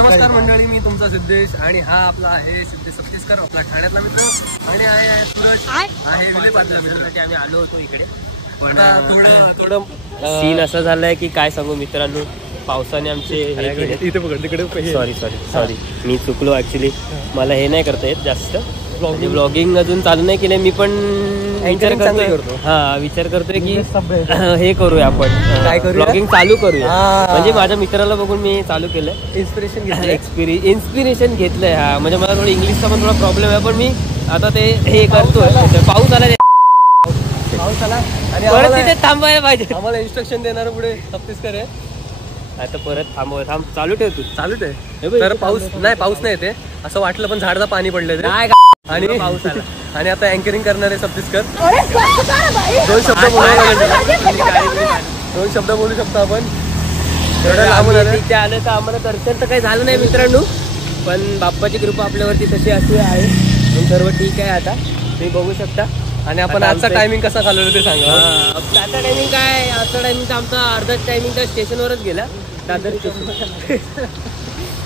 नमस्कार मंडळी, मी तुमचा सिद्धेश आणि हा आपला आहे सिद्धेश सत्तीसकर, आपला ठाण्यातला मित्र आणि आहे सूरज आहे विलेपार्लेला मित्रासाठी आम्ही आलो होतो इकडे. पण थोडं सीन असं झालंय की काय सांगू मित्रांनो, पावसाने आमचे इथे पकड तिकडे सॉरी मी चुकलो ऍक्च्युली. मला हे नाही करता येत जास्त, म्हणजे ब्लॉगिंग अजून चालू नाही केलंय. मी पण विचार करतोय की हे करूया आपण, काय करूया, ब्लॉगिंग चालू करूया. म्हणजे माझ्या मित्राला बघून मी चालू केलंय, इन्स्पिरेशन घेतलंय. हा म्हणजे मला थोडं इंग्लिशचा पण थोडा प्रॉब्लेम आहे, पण मी आता ते हे करतोय. पाऊस आला आणि परत तिथे थांबायला पाहिजे. आम्हाला इन्स्ट्रक्शन देणार पुढे सत्तीसकर आहे. आता परत थांब चालू ठेव तू, चालू ठेव. तर पाऊस नाही येते असं वाटलं, पण झाडचं पाणी पडलं आणि पाऊस आला. आणि आता अँकरिंग करणार आहे सत्तीसकर. दोन शब्द बोलू शकतो आपण. तिथे आलं तर आम्हाला दर्शन तर काही झालं नाही मित्रांनो, पण बाप्पाची कृपा आपल्यावरती तशी अशी आहे, पण सर्व ठीक आहे. आता तुम्ही बघू शकता. आणि आपण आजचा टायमिंग कसा घालवलं ते सांगा. आता टायमिंग काय, आजचा टायमिंग तर आमचा अर्धा टायमिंग तर स्टेशनवरच गेला.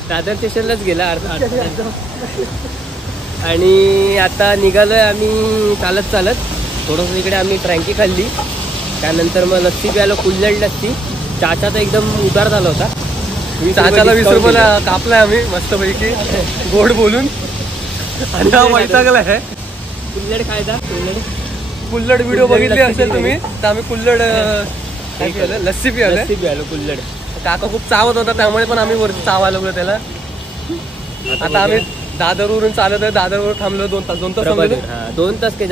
दादर स्टेशनलाच गेला अर्धा. आणि आता निघालोय आम्ही चालत थोडंसं. इकडे आम्ही फ्रँकी खाल्ली, त्यानंतर मग लस्सी प्यायला, कुल्हड लस्सी. चाचा तर एकदम उदार झाला होता. चाचाला 20 रुपयाला कापलाय आम्ही मस्तपैकी गोड बोलून. आणि हा वैतागला आहे. कुल्हड खायचा, कुल्हड व्हिडिओ बघितली असेल तुम्ही, तर आम्ही कुल्हड लस्सी प्यायलो कुल्हड. काका खूप चावत होता, त्यामुळे पण आम्ही वरती चावायला लागलो त्याला. आता आम्ही दादरवरून चालत आहे. दादरवर थांबलो 2 तास. 2 तास काही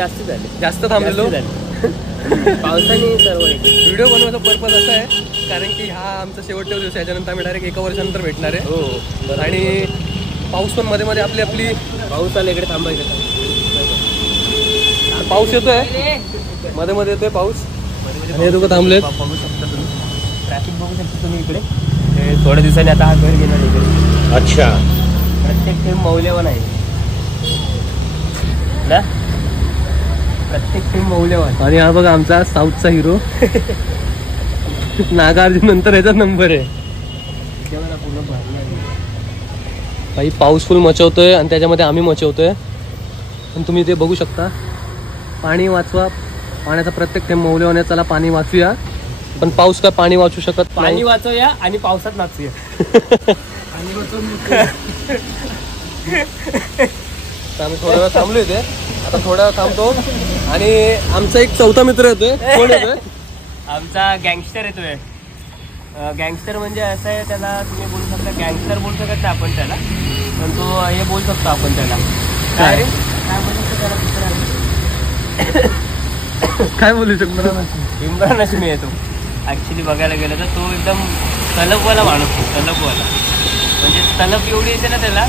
जास्त थांबलेलो. पावसाने सर्व. व्हिडिओ बनवायचा पर्पज असा आहे, कारण की हा आमचा शेवटचा दिवस. याच्यानंतर आम्ही डायरेक्ट 1 वर्षानंतर भेटणार आहे. हो. आणि पाऊस पण मध्ये आपली पाऊस आला, इकडे थांबायचं. पाऊस येतोय, मध्ये येतोय पाऊस. हे दोघं थांबले. बघू शकता तुम्ही, ट्रॅफिक बघू शकता तुम्ही इकडे. थोड्या दिवसांनी आता हा घर घेणार इकडे. अच्छा, प्रत्येक थेंब मौल्यवान आहे ना, प्रत्येक थेंब मौल्यवान. आणि हा बघा आमचा साऊथचा हिरो नागार्जुन नंतर याचा नंबर आहे. काही पाऊस फुल मचवतोय आणि त्याच्यामध्ये आम्ही मचवतोय. पण तुम्ही ते बघू शकता. पाणी वाचवा, पाण्याचा प्रत्येक थेंब मौल्यवान आहे. चला पाणी वाचूया. पण पाऊस काय पाणी वाचू शकत. पाणी वाचवूया आणि पावसात नाचूया. आम्ही थोडा वेळ थांबलो इथे. आता थोडा वेळ थांबतो. आणि आमचा एक चौथा मित्र येतोय. कोण येतोय? आमचा गँगस्टर येतोय. गँगस्टर म्हणजे असं आहे, त्याला तुम्ही बोलू शकता, गँगस्टर बोलू शकत नाही आपण त्याला, पण तो हे बोलू शकतो आपण त्याला. काय रे काय बोलू शकतो त्याला? काय बोलू शकतो? इम्रान हाशमी आहे तो. ऍक्च्युली बघायला गेलं तर तो एकदम तलबवाला माणूस. तलबवाला म्हणजे तलब एवढी येते ना त्याला,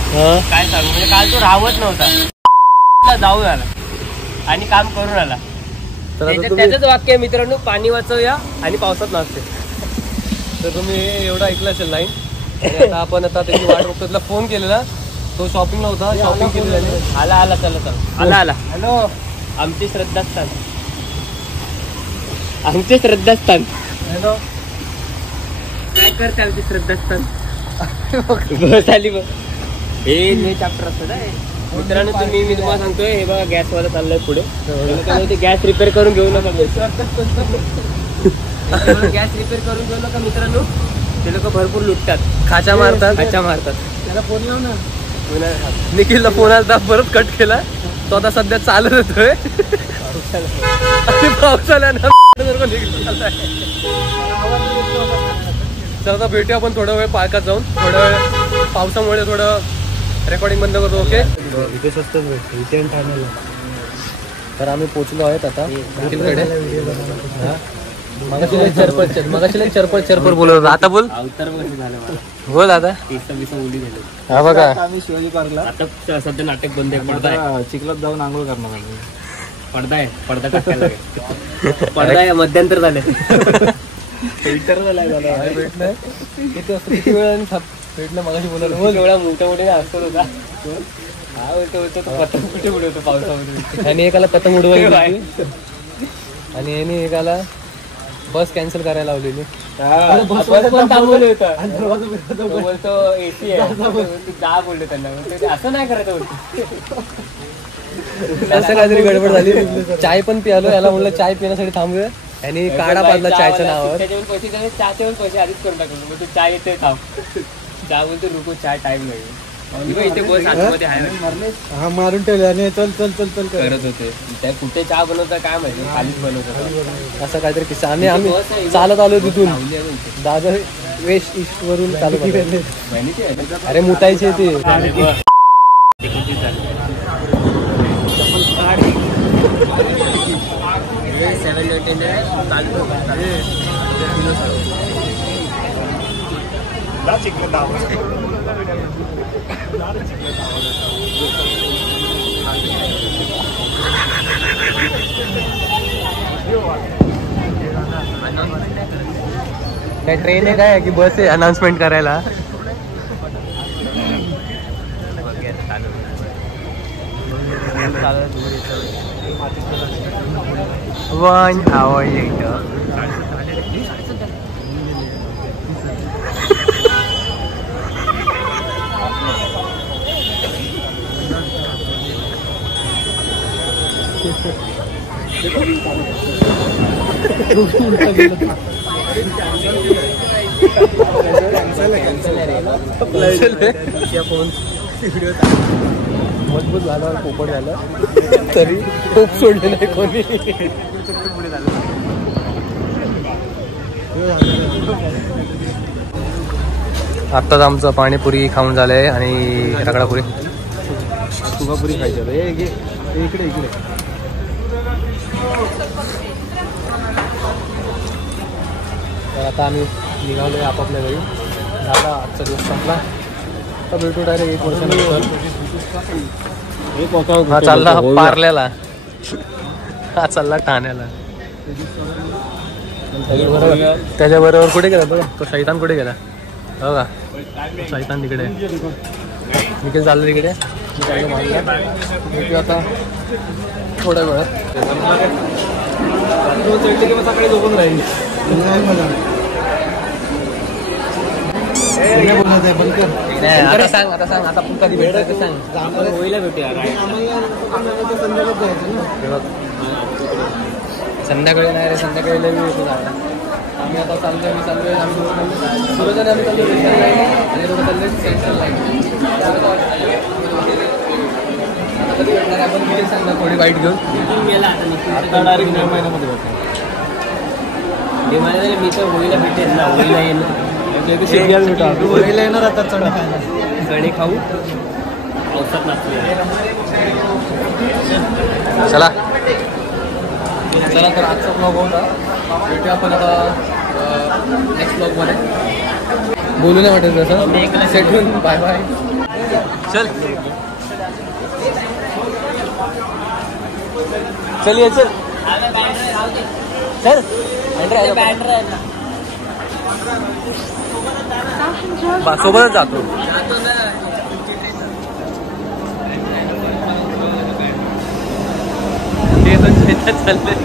काय सांगू. म्हणजे काल तो राहत नव्हता, जाऊन आला आणि काम करून आला. त्याचंच वाक्य मित्रांनो, पाणी वाचवूया आणि पावसात नाचते. तर तुम्ही एवढं ऐकलं असेल लाईन. आता आपण त्याची वाट बघतो. त्याला फोन केलेला, तो शॉपिंगला होता. शॉपिंग केली. आला चला आला. हॅलो, आमचे श्रद्धास्थान. हॅलो, काय करते आमचे श्रद्धास्थान? बस आली बघ. हे चॅप्टर असतं ना मित्रांनो. मी तुम्हाला सांगतोय, हे बघा गॅसवाला चाललंय पुढे. ते गॅस रिपेअर करून घेऊ नका. गॅस रिपेअर करून घेऊ नका मित्रांनो. ते लोक भरपूर लुटतात, खाचा मारतात. त्याला फोन लाव ना. निखिलला फोन आला, परत कट केला. तो आता सध्या चालत येतोय. पावसाळ्यानं चला भेटूया आपण थोडा वेळ पार्कात जाऊन. थोडा वेळ पावसामुळे थोडं रेकॉर्डिंग बंद करतो. ओके, इथे स्वस्तच भेटतो, इथे ठाण्याला. तर आम्ही पोचलो आहेत आता निखिलकडे. मगाशी चरपट बोलत होता. आता बोल. बोल आता. हा बघा, आम्ही शिवाजी पार्कला आता सध्या नाटक बंद आहे. चिखलात जाऊन आंघोळ करणार. पडदा टाकायला पडदा आहे. मध्यंतर झाले. भेटलं किती वेळाने भेटलं. मगाशी बोलायला एवढा मोठे असतो होता. हा होतो पतंग कुठे उडवतो पावसामध्ये. आणि एकाला पतंग उडवायची आणि याने एकाला बस कॅन्सल करायला लावलेली. पण थांबवलं होतं. तो बोलतो एसी आहे तू जा बोललो त्यांना. असं नाही करायचं बोलतो. असं काहीतरी गडबड झाली. चाय पण पियालो. याला म्हणलं चाय पिण्यासाठी थांबूया आणि काढा पाडला चायच्या नावावर. त्याच्यावर पैसे दिले. चहाचे पण पैसे आधीच करून टाकलो. तू चाय येते थांब. चहा बोलतो रुको चाय टाइम नाही. इथे बस आतमध्ये आहे. हा मारून ठेवले आणि चल चल चल चल करत होते. त्या कुठे चहा बनवता काय माहिती. खालीच बनवतात असं काहीतरी किस्सा. आम्ही चालत आलो तिथून दादर वेस्ट ईस्ट वरून चालत. अरे मुतायचे ते. काय ट्रेन आहे काय की बस आहे अनाउन्समेंट करायला. One hour later. मजबूत झालं पोपट झालं तरी खूप सोडले नाही कोणी. आत्ताच आमचं पाणीपुरी खाऊन झालंय आणि रगडापुरी तुगापुरी खायची. इकडे इकडे तर आता आम्ही निघालोय आपापल्या घरी. झाला आजचा दिवस संपला. आता भेटू डायरेक्ट 1 वर्षानंतर. हा चालला पार्ल्याला. हा चालला ठाण्याला. त्याच्याबरोबर कुठे गेला तो शैतान कुठे गेला हो का. शैतान तिकडे. निखिल चाललं तिकडे. भेटू आता थोड्या वेळात. सकाळी झोपून राहील. आता सांग आता आपण कधी भेटायचं सांग. होईला भेटूया. संध्याकाळी नाही रे. संध्याकाळी लई वेळ होतो जायला. आम्ही आता चाललोय. आम्ही सुरजाने आम्ही चाललो सेंट्रल लाईन आणि रोड चाललोय सेंट्रल लाईन. आता कधी भेटणार आपण किती सांगणार थोडी वाईट घेऊन. आता डायरेक्ट 9 महिन्यामध्ये भेटतो. मी तर होळीला भेटेल ना. होळीला येणार आता चणे खायला. चणे खाऊ पावसात नाचूया. चला तर आजचा ब्लॉग होता. भेटूया आपण आता नेक्स्ट ब्लॉगमध्ये. बोलू नाही वाटेल तसं. सेटून बाय बाय. चल चलिए चल चल. सोबतच जातो. ते पण चाललंय.